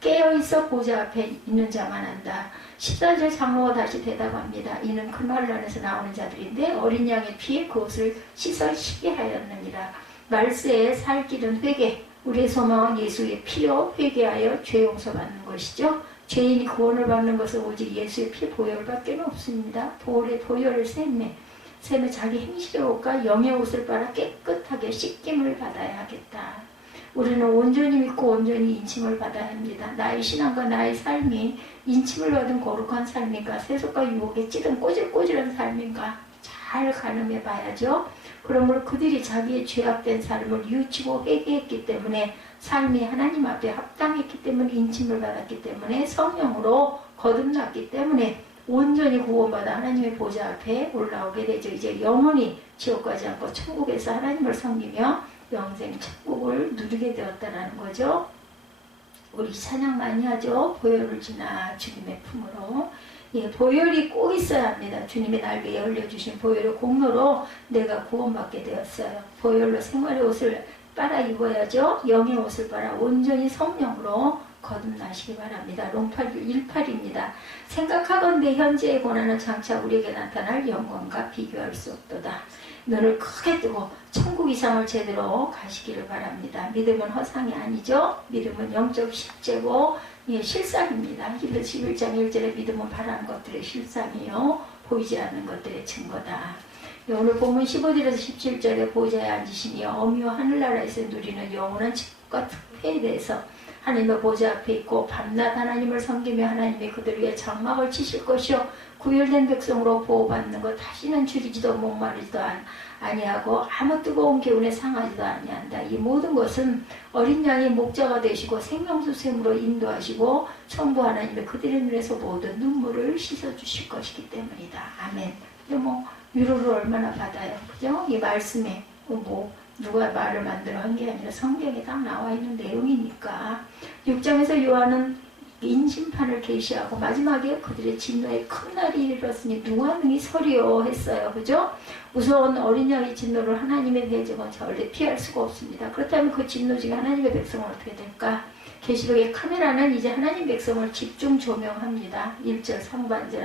깨어있어 보좌 앞에 있는 자만 안다. 14절 장로가 다시 대답합니다. 이는 큰 환란에서 나오는 자들인데 어린 양의 피에 그것을 씻어 희게 하였느니라. 말세에 살 길은 회개, 우리의 소망은 예수의 피로 회개하여 죄 용서받는 것이죠. 죄인이 구원을 받는 것은 오직 예수의 피 보혈밖에 없습니다. 보혈을 샘에 자기 행실의 옷과 영의 옷을 빨아 깨끗하게 씻김을 받아야 하겠다. 우리는 온전히 믿고 온전히 인침을 받아야 합니다. 나의 신앙과 나의 삶이 인침을 받은 거룩한 삶인가 세속과 유혹에 찌든 꼬질꼬질한 삶인가 잘 가늠해 봐야죠. 그러므로 그들이 자기의 죄악된 삶을 뉘우치고 회개했기 때문에 삶이 하나님 앞에 합당했기 때문에 인침을 받았기 때문에 성령으로 거듭났기 때문에 온전히 구원받아 하나님의 보좌 앞에 올라오게 되죠. 이제 영원히 지옥 가지 않고 천국에서 하나님을 섬기며 영생 천국을 누리게 되었다라는 거죠. 우리 찬양 많이 하죠. 보혈을 지나 주님의 품으로. 예, 보혈이 꼭 있어야 합니다. 주님이 날 위해 흘려주신 보혈의 공로로 내가 구원받게 되었어요. 보혈로 생활의 옷을 빨아 입어야죠. 영의 옷을 빨아 온전히 성령으로 거듭나시기 바랍니다. 롬8 18입니다. 생각하건대 현재의 고난은 장차 우리에게 나타날 영광과 비교할 수 없도다. 눈을 크게 뜨고 천국 이상을 제대로 가시기를 바랍니다. 믿음은 허상이 아니죠. 믿음은 영적 실제고 예, 실상입니다. 히브리서 11장 1절에 믿음은 바라는 것들의 실상이요 보이지 않는 것들의 증거다. 오늘 본문 15절에서 17절에 보좌에 앉으시니 어미와 하늘나라에서 누리는 영원한 축복과 특혜에 대해서 하나님의 보좌 앞에 있고 밤낮 하나님을 섬기며 하나님이 그들 위해 장막을 치실 것이요 구별된 백성으로 보호받는 것 다시는 줄이지도 목마르지도 아니하고 아무 뜨거운 기운에 상하지도 아니한다. 이 모든 것은 어린 양이 목자가 되시고 생명수 샘으로 인도하시고 천부 하나님의 그들의 눈에서 모든 눈물을 씻어주실 것이기 때문이다. 아멘. 뭐 위로를 얼마나 받아요. 그죠? 이 말씀에 뭐 누가 말을 만들어 한 게 아니라 성경에 딱 나와 있는 내용이니까 6장에서 요한은 인심판을 계시하고 마지막에 그들의 진노의 큰 날이 이르렀으니 누가 능히 서리요 했어요. 그죠? 무서운 어린 양의 진노를 하나님의 대적은 절대 피할 수가 없습니다. 그렇다면 그 진노 중에 하나님의 백성은 어떻게 될까? 계시록의 카메라는 이제 하나님 백성을 집중 조명합니다. 1절 상반절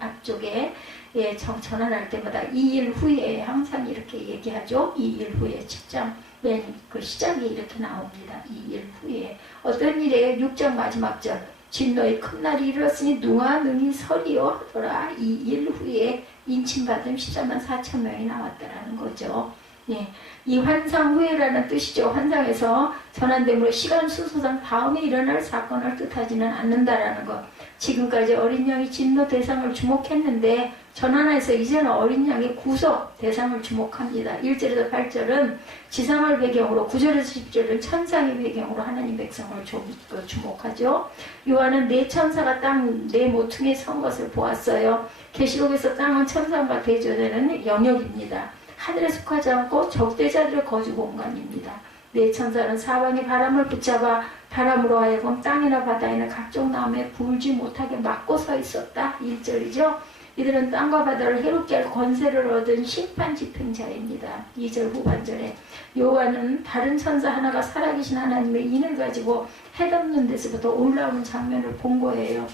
앞쪽에 예, 전환할 때마다 2일 후에 항상 이렇게 얘기하죠. 2일 후에 10장 맨 그 시작에 이렇게 나옵니다. 2일 후에 어떤 일에 6장 마지막 절 진노의 큰 날이 이르렀으니 누가 능히 서리요 하더라. 2일 후에 인침받은 14만 4천 명이 나왔다라는 거죠. 예, 이 환상 후에라는 뜻이죠. 환상에서 전환됨으로 시간 순서상 다음에 일어날 사건을 뜻하지는 않는다라는 것. 지금까지 어린 양이 진노 대상을 주목했는데 전환해서 이제는 어린 양의 구속 대상을 주목합니다. 1절에서 8절은 지상을 배경으로 9절에서 10절은 천상의 배경으로 하나님 백성을 주목하죠. 요한은 네 천사가 땅 네 모퉁이에 선 것을 보았어요. 계시록에서 땅은 천상과 대조되는 영역입니다. 하늘에 속하지 않고 적대자들의 거주 공간입니다. 네 천사는 사방에 바람을 붙잡아 바람으로 하여금 땅이나 바다에는 각종 나무에 불지 못하게 막고 서 있었다. 1절이죠. 이들은 땅과 바다를 해롭게 할 권세를 얻은 심판 집행자입니다. 2절 후반절에 요한은 다른 천사 하나가 살아계신 하나님의 인을 가지고 해덮는 데서부터 올라오는 장면을 본 거예요.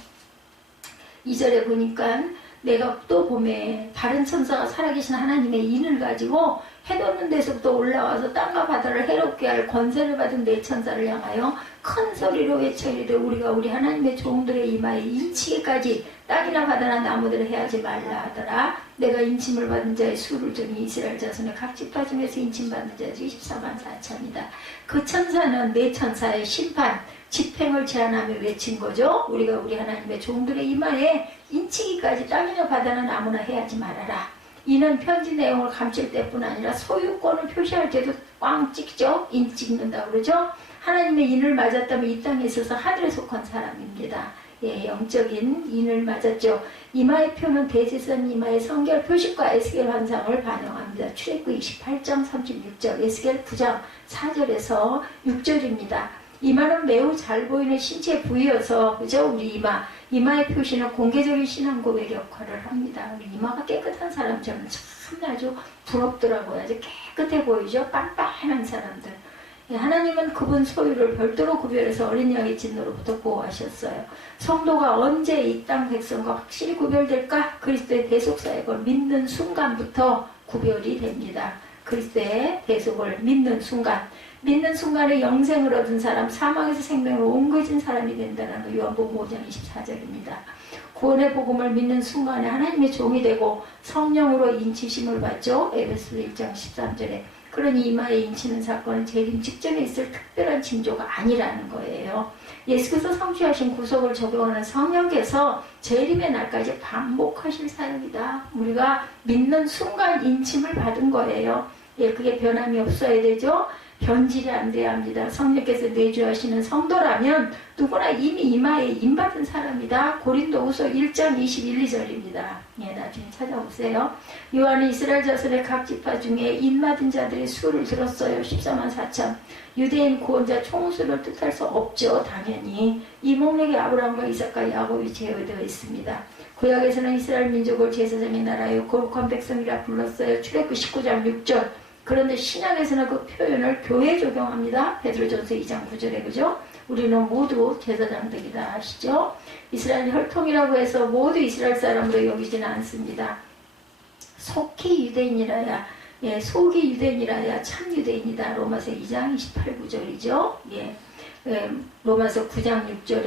2절에 보니까 내가 또 봄에 다른 천사가 살아계신 하나님의 인을 가지고 해돋는 데서부터 올라와서 땅과 바다를 해롭게 할 권세를 받은 네 천사를 향하여 큰 소리로 외쳐 이르되 우리가 우리 하나님의 종들의 이마에 인치기까지 땅이나 바다나 나무들을 해하지 말라 하더라. 내가 인침을 받은 자의 수를 정히 이스라엘 자손의 각 지파 중에서 인침받는 자의 14만 4천이다. 그 천사는 네 천사의 심판 집행을 제안하며 외친 거죠. 우리가 우리 하나님의 종들의 이마에 인치기까지 땅이나 바다나 나무나 해하지 말아라. 이는 편지 내용을 감출 때뿐 아니라 소유권을 표시할 때도 꽝 찍죠. 인 찍는다 그러죠. 하나님의 인을 맞았다면 이 땅에 있어서 하늘에 속한 사람입니다. 예, 영적인 인을 맞았죠. 이마의 표는 대제사장 이마의 성결 표식과 에스겔 환상을 반영합니다. 출애굽기 28장 36절, 에스겔 9장 4절에서 6절입니다. 이마는 매우 잘 보이는 신체 부위여서 그죠? 우리 이마의 표시는 공개적인 신앙 고백 역할을 합니다. 우리 이마가 깨끗한 사람 저는 참 아주 부럽더라고요. 아주 깨끗해 보이죠? 빤빤한 사람들. 하나님은 그분 소유를 별도로 구별해서 어린 양의 진노로부터 보호하셨어요. 성도가 언제 이 땅 백성과 확실히 구별될까? 그리스도의 대속사역을 믿는 순간부터 구별이 됩니다. 그리스도의 대속을 믿는 순간에 영생을 얻은 사람, 사망에서 생명으로 옮겨진 사람이 된다는 거 요한복음 5장 24절입니다. 구원의 복음을 믿는 순간에 하나님의 종이 되고 성령으로 인치심을 받죠. 에베소 1장 13절에. 그러니 이마에 인치는 사건은 재림 직전에 있을 특별한 징조가 아니라는 거예요. 예수께서 성취하신 구속을 적용하는 성령께서 재림의 날까지 반복하실 사역이다. 우리가 믿는 순간 인침을 받은 거예요. 예, 그게 변함이 없어야 되죠. 변질이 안 돼야 합니다. 성령께서 내주하시는 성도라면 누구나 이미 이마에 임받은 사람이다. 고린도후서 1장 21, 2절입니다. 예, 나중에 찾아보세요. 요한은 이스라엘 자손의 각 지파 중에 임받은 자들의 수를 들었어요. 14만 4천. 유대인 구원자 총수를 뜻할 수 없죠. 당연히 이 목록에 아브라함과 이삭과 야곱이 제외되어 있습니다. 구약에서는 이스라엘 민족을 제사장의 나라요 거룩한 백성이라 불렀어요. 출애굽 19장 6절. 그런데 신약에서는 그 표현을 교회에 적용합니다. 베드로전서 2장 9절에 그죠? 우리는 모두 제사장들이다 아시죠? 이스라엘 혈통이라고 해서 모두 이스라엘 사람으로 여기지는 않습니다. 속히 유대인이라야, 예, 속이 유대인이라야 참 유대인이다. 로마서 2장 28, 9절이죠. 예. 로마서 9장 6절에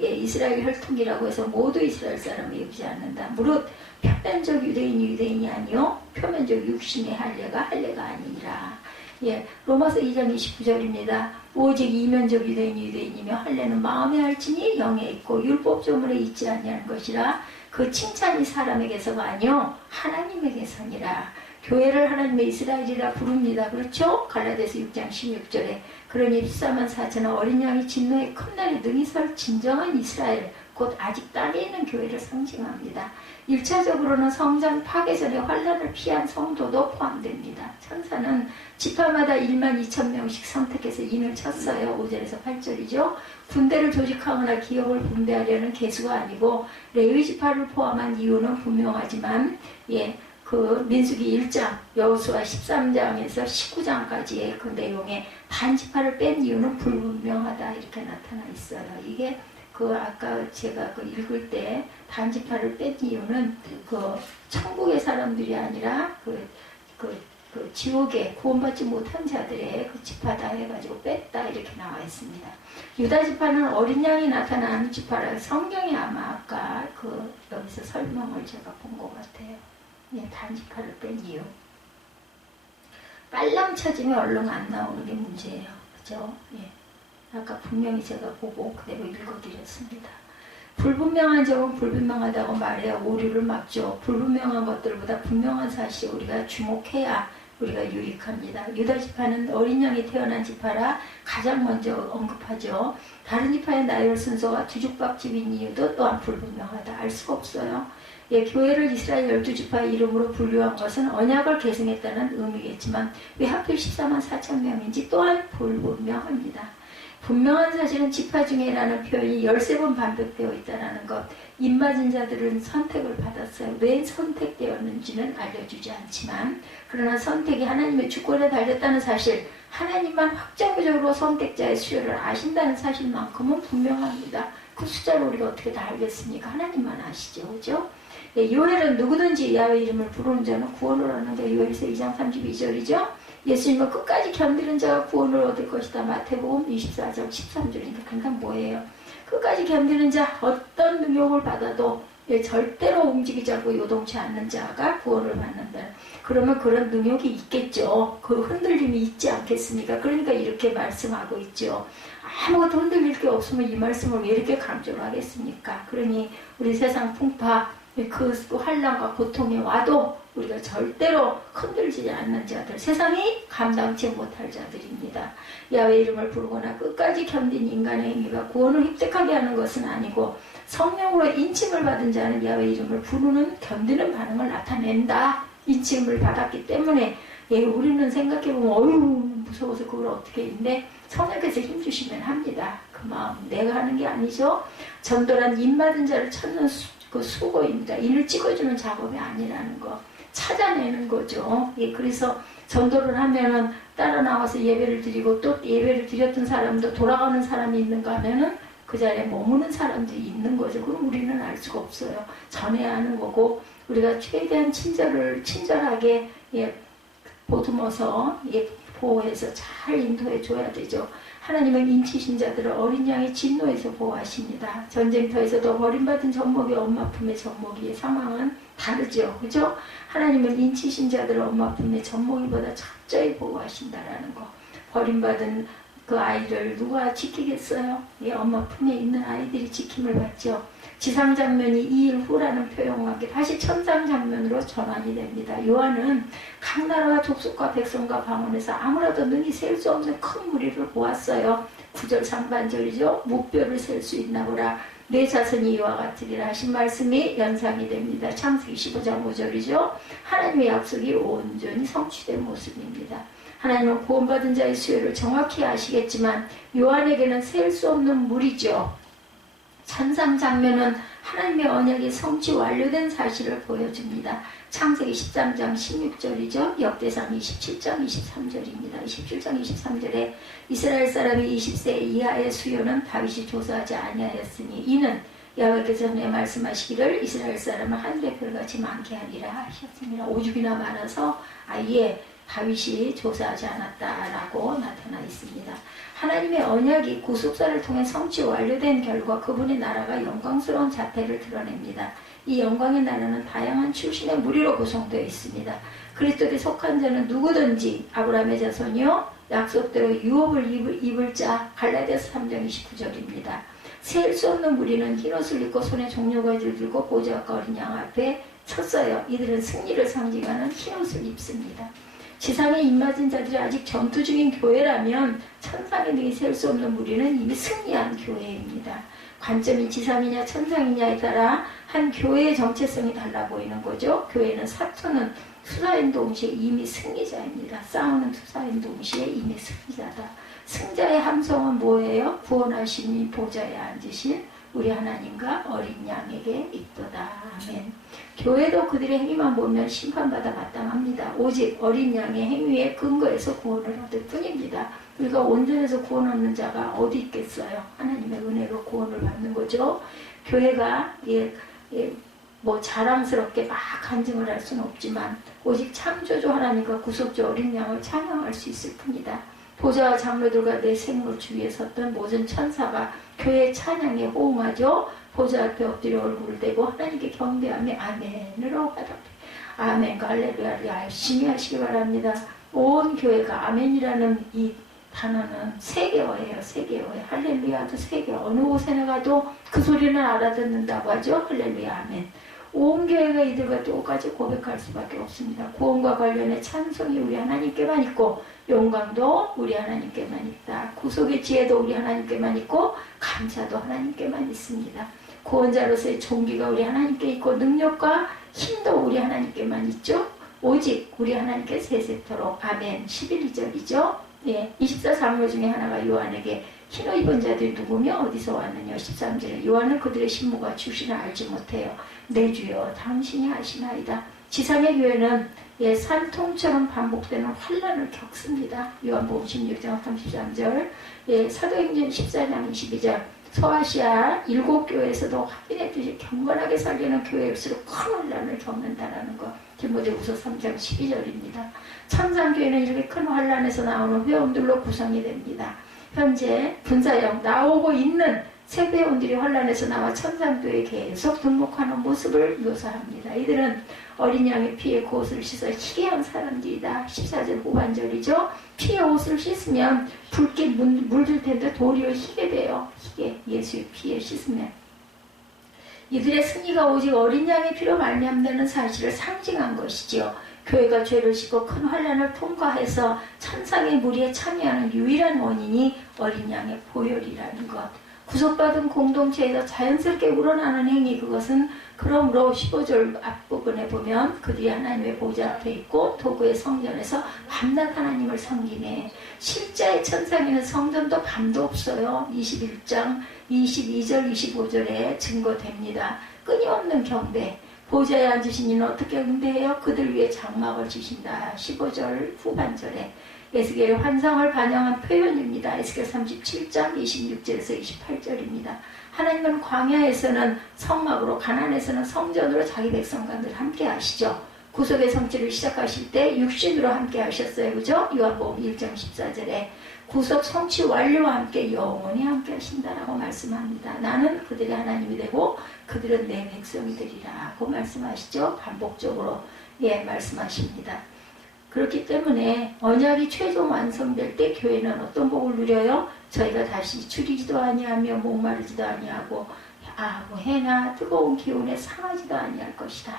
예, 이스라엘 혈통이라고 해서 모두 이스라엘 사람이 여기지 않는다. 무릇 표면적 유대인이 유대인이 아니요 표면적 육신의 할례가 아니니라. 예, 로마서 2장 29절입니다. 오직 이면적 유대인이 유대인이며 할례는 마음에 할지니 영에 있고 율법조물에 있지 아니하는 것이라. 그 칭찬이 사람에게서가 아니요 하나님에게서니라. 교회를 하나님의 이스라엘이라 부릅니다. 그렇죠? 갈라디아서 6장 16절에 그러니 14만 4천은 어린 양이 진노의 큰 날에 능히 설 진정한 이스라엘 곧 아직 땅에 있는 교회를 상징합니다. 1차적으로는 성전 파괴 전에 환란을 피한 성도도 포함됩니다. 천사는 지파마다 1만 2천 명씩 선택해서 인을 쳤어요. 5절에서 8절이죠. 군대를 조직하거나 기업을 분배하려는 개수가 아니고 레위 지파를 포함한 이유는 분명하지만 예, 그 민수기 1장, 여호수아 13장에서 19장까지의 그 내용에 단지파를 뺀 이유는 불분명하다 이렇게 나타나 있어요. 이게 그 아까 제가 그 읽을 때 단지파를 뺀 이유는 그 천국의 사람들이 아니라 그 지옥에 구원받지 못한 자들의 그 지파다 해가지고 뺐다 이렇게 나와 있습니다. 유다 지파는 어린 양이 나타나는 지파라 성경이 아마 아까 그 여기서 설명을 제가 본 것 같아요. 예, 단지파를 뺀 이유. 빨랑 쳐지면 얼른 안 나오는 게 문제예요. 그죠? 예. 아까 분명히 제가 보고 그대로 읽어드렸습니다. 불분명한 점은 불분명하다고 말해야 오류를 막죠. 불분명한 것들보다 분명한 사실에 우리가 주목해야 우리가 유익합니다. 유다 지파는 어린 양이 태어난 지파라 가장 먼저 언급하죠. 다른 지파의 나열 순서가 뒤죽박집인 이유도 또한 불분명하다. 알 수가 없어요. 예, 교회를 이스라엘 12지파의 이름으로 분류한 것은 언약을 계승했다는 의미겠지만 왜 하필 14만 4천 명인지 또한 불분명합니다. 분명한 사실은 지파 중에라는 표현이 13번 반복되어 있다는 것. 입맞은 자들은 선택을 받았어요. 왜 선택되었는지는 알려주지 않지만 그러나 선택이 하나님의 주권에 달렸다는 사실, 하나님만 확정적으로 선택자의 수요를 아신다는 사실만큼은 분명합니다. 그 숫자를 우리가 어떻게 다 알겠습니까? 하나님만 아시죠. 그죠? 예, 요엘은 누구든지 야훼 이름을 부르는 자는 구원을 얻는다. 요엘서 2장 32절이죠. 예수님은 끝까지 견디는 자가 구원을 얻을 것이다. 마태복음 24장 13절이니까 그러니까 뭐예요? 끝까지 견디는 자, 어떤 능력을 받아도 예, 절대로 움직이지 않고 요동치 않는 자가 구원을 받는다. 그러면 그런 능력이 있겠죠. 그 흔들림이 있지 않겠습니까? 그러니까 이렇게 말씀하고 있죠. 아무것도 흔들릴 게 없으면 이 말씀을 왜 이렇게 강조를 하겠습니까? 그러니 우리 세상 풍파 그 환난과 고통이 와도 우리가 절대로 흔들리지 않는 자들, 세상이 감당치 못할 자들입니다. 야훼 이름을 부르거나 끝까지 견딘 인간의 행위가 구원을 획득하게 하는 것은 아니고 성령으로 인침을 받은 자는 야훼 이름을 부르는 견디는 반응을 나타낸다. 인침을 받았기 때문에 예, 우리는 생각해보면 어휴 무서워서 그걸 어떻게 했는데 성령께서 힘주시면 합니다. 그 마음 내가 하는 게 아니죠. 전도란 인받은 자를 찾는 그 수고입니다. 인을 찍어주는 작업이 아니라는 거 찾아내는 거죠. 예, 그래서 전도를 하면은 따라 나와서 예배를 드리고 또 예배를 드렸던 사람도 돌아가는 사람이 있는가 하면은 그 자리에 머무는 사람들이 있는 거죠. 그럼 우리는 알 수가 없어요. 전해야 하는 거고 우리가 최대한 친절하게 예, 보듬어서 예, 보호해서 잘 인도해 줘야 되죠. 하나님은 인치신 자들을 어린 양의 진노에서 보호하십니다. 전쟁터에서도 버림받은 젖먹이 엄마 품의 젖먹이의 상황은 다르죠. 그죠? 하나님은 인치신 자들을 엄마 품의 젖먹이보다 철저히 보호하신다라는 거. 버림받은 그 아이를 누가 지키겠어요? 예, 엄마 품에 있는 아이들이 지킴을 받죠. 지상장면이 2일 후라는 표현과 함께 다시 천상장면으로 전환이 됩니다. 요한은 각 나라와 족속과 백성과 방언에서 아무라도 능히 셀 수 없는 큰 무리를 보았어요. 9절 상반절이죠. 무뼈를 셀 수 있나 보라. 내 자손이 이와 같으리라 하신 말씀이 연상이 됩니다. 창세기 15장 5절이죠. 하나님의 약속이 온전히 성취된 모습입니다. 하나님은 구원받은 자의 수요를 정확히 아시겠지만 요한에게는 셀 수 없는 무리죠. 천상장면은 하나님의 언약이 성취 완료된 사실을 보여줍니다. 창세기 13장 16절이죠. 역대상 27장 23절입니다. 27장 23절에 이스라엘 사람이 20세 이하의 수요는 다윗이 조사하지 아니하였으니 이는 여호와께서 전에 말씀하시기를 이스라엘 사람은 하늘의 별같이 많게 하리라 하셨습니다. 오죽이나 많아서 아예 다윗이 조사하지 않았다라고 나타나 있습니다. 하나님의 언약이 구속사를 통해 성취 완료된 결과 그분의 나라가 영광스러운 자태를 드러냅니다. 이 영광의 나라는 다양한 출신의 무리로 구성되어 있습니다. 그리스도에 속한 자는 누구든지 아브라함의 자손이요 약속대로 유업을 입을 자 갈라디아서 3장 29절입니다. 셀 수 없는 무리는 흰옷을 입고 손에 종려가지를 들고 보좌과 어린 양 앞에 섰어요. 이들은 승리를 상징하는 흰옷을 입습니다. 지상에 입맞은 자들이 아직 전투 중인 교회라면 천상의 능히 셀 수 없는 무리는 이미 승리한 교회입니다. 관점이 지상이냐 천상이냐에 따라 한 교회의 정체성이 달라 보이는 거죠. 교회는 사투는 투사인 동시에 이미 승리자입니다. 싸우는 투사인 동시에 이미 승리자다. 승자의 함성은 뭐예요? 구원하시니 보좌에 앉으신 우리 하나님과 어린 양에게 있도다. 아멘. 교회도 그들의 행위만 보면 심판받아 마땅합니다. 오직 어린 양의 행위에 근거해서 구원을 얻을 뿐입니다. 우리가 온전해서 구원 얻는 자가 어디 있겠어요? 하나님의 은혜로 구원을 받는 거죠. 교회가 뭐 자랑스럽게 막 간증을 할 수는 없지만 오직 창조주 하나님과 구속주 어린 양을 찬양할 수 있을 뿐이다. 보좌와 장로들과 내 생물 주위에 섰던 모든 천사가 교회의 찬양에 호응하죠. 보좌 앞에 엎드려 얼굴을 대고 하나님께 경배하며 아멘으로 하라. 아멘과 할렐루야를 열심히 하시기 바랍니다. 온 교회가 아멘이라는 이 단어는 세계어예요. 세계어예요. 할렐루야도 세계어. 어느 곳에 가도 그 소리는 알아듣는다고 하죠. 할렐루야 아멘. 온 교회가 이들과 똑같이 고백할 수밖에 없습니다. 구원과 관련해 찬송이 우리 하나님께만 있고 영광도 우리 하나님께만 있다. 구속의 지혜도 우리 하나님께만 있고 감사도 하나님께만 있습니다. 구원자로서의 존귀가 우리 하나님께 있고 능력과 힘도 우리 하나님께만 있죠. 오직 우리 하나님께 세세토록 아멘. 11절이죠. 예, 24장로 중에 하나가 요한에게 흰옷 입은 자들이 누구며 어디서 왔느냐. 13절에 요한은 그들의 신무가 주시나 알지 못해요. 내 주여 당신이 아시나이다. 지상의 교회는 산통처럼 반복되는 환란을 겪습니다. 요한복음 16장 33절, 사도행전 14장 22절, 서아시아 7교회에서도 확인했듯이 경건하게 살리는 교회일수록 큰 환란을 겪는다라는 것. 디모데후서 3장 12절입니다. 천상교회는 이렇게 큰 환란에서 나오는 회원들로 구성이 됩니다. 현재 분사형 나오고 있는 새 회원들이 환란에서 나와 천상교회에 계속 등록하는 모습을 묘사합니다. 이들은 어린 양의 피에 그 옷을 씻어 희게 한 사람들이다. 14절 후반절이죠. 피에 옷을 씻으면 붉게 물들 텐데 도리어 희게 돼요. 희게 예수의 피에 씻으면. 이들의 승리가 오직 어린 양의 피로 말미암다는 사실을 상징한 것이지요. 교회가 죄를 짓고 큰 환란을 통과해서 천상의 무리에 참여하는 유일한 원인이 어린 양의 보혈이라는 것. 구속받은 공동체에서 자연스럽게 우러나는 행위, 그것은 그러므로 15절 앞부분에 보면 그들이 하나님의 보좌 앞에 있고 도구의 성전에서 밤낮 하나님을 섬기네. 실제의 천상에는 성전도 밤도 없어요. 21장 22절 25절에 증거됩니다. 끊임없는 경배. 보좌에 앉으신 이는 어떻게 응대해요? 그들 위해 장막을 지신다. 15절 후반절에 에스겔의 환상을 반영한 표현입니다. 에스겔 37장 26절에서 28절입니다. 하나님은 광야에서는 성막으로, 가나안에서는 성전으로 자기 백성과 늘 함께 하시죠. 구속의 성취를 시작하실 때 육신으로 함께 하셨어요. 그죠? 요한복음 1장 14절에 구속 성취 완료와 함께 영원히 함께 하신다라고 말씀합니다. 나는 그들의 하나님이 되고 그들은 내 백성이 되리라고 말씀하시죠. 반복적으로 말씀하십니다. 그렇기 때문에 언약이 최종 완성될 때 교회는 어떤 복을 누려요? 저희가 다시 줄이지도 아니하며 목마르지도 아니하고 해나 뜨거운 기운에 상하지도 아니할 것이다.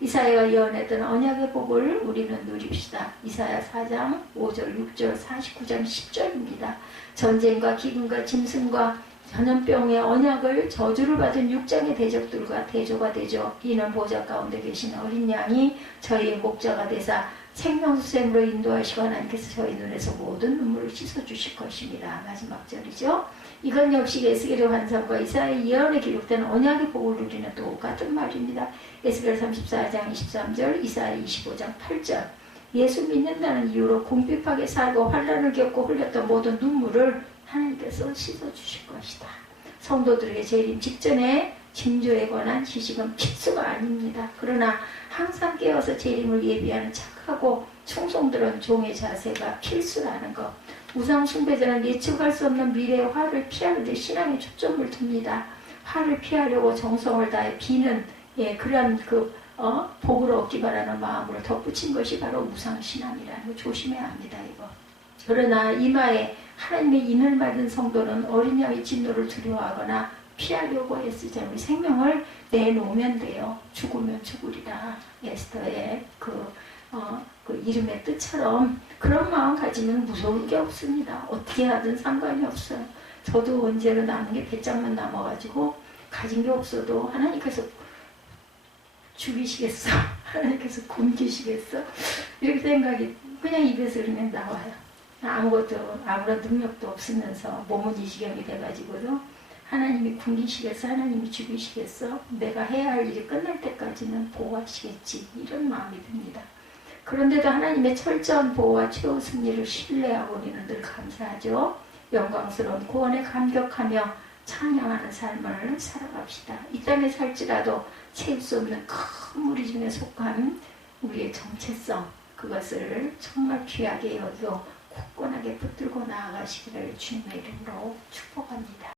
이사야가 예언했던 언약의 복을 우리는 누립시다. 이사야 4장 5절 6절 49장 10절입니다. 전쟁과 기근과 짐승과 전염병의 언약을 저주를 받은 6장의 대적들과 대조가 되죠. 이는 보좌 가운데 계신 어린 양이 저희의 목자가 되사 생명수샘으로 인도하시고 하나님께서 저희 눈에서 모든 눈물을 씻어주실 것입니다. 마지막 절이죠. 이건 역시 에스겔의 환상과 이사야의 예언에 기록된 언약의 복을 누리는 똑같은 말입니다. 에스겔 34장 23절, 이사야 25장 8절. 예수 믿는다는 이유로 궁핍하게 살고 환난을 겪고 흘렸던 모든 눈물을 하나님께서 씻어주실 것이다. 성도들에게 재림 직전에 징조에 관한 지식은 필수가 아닙니다. 그러나 항상 깨어서 재림을 예비하는 착하고 충성스러운 종의 자세가 필수라는 것. 우상 숭배자는 예측할 수 없는 미래의 화를 피하는 데 신앙에 초점을 둡니다. 화를 피하려고 정성을 다해 비는 그런 복을 얻기 바라는 마음으로 덧붙인 것이 바로 우상신앙이라는 거 조심해야 합니다. 이거. 그러나 이마에 하나님의 인을 받은 성도는 어린 양의 진노를 두려워하거나 피하려고 애쓰자. 우리 생명을 내놓으면 돼요. 죽으면 죽으리라. 에스더의 그 이름의 뜻처럼 그런 마음 가지면 무서울 게 없습니다. 어떻게 하든 상관이 없어요. 저도 언제는 남은 게 배짱만 남아가지고 가진 게 없어도 하나님께서 죽이시겠어? 하나님께서 굶기시겠어? 이렇게 생각이 그냥 입에서 그냥 나와요. 아무런 능력도 없으면서 몸은 이 지경이 돼가지고도 하나님이 굶기시겠어? 하나님이 죽이시겠어? 내가 해야 할 일이 끝날 때까지는 보호하시겠지. 이런 마음이 듭니다. 그런데도 하나님의 철저한 보호와 최후 승리를 신뢰하고 우리는 늘 감사하죠. 영광스러운 구원에 감격하며 찬양하는 삶을 살아갑시다. 이 땅에 살지라도 채울 수 없는 큰 무리 중에 속한 우리의 정체성, 그것을 정말 귀하게 여기고 굳건하게 붙들고 나아가시기를 주님의 이름으로 축복합니다.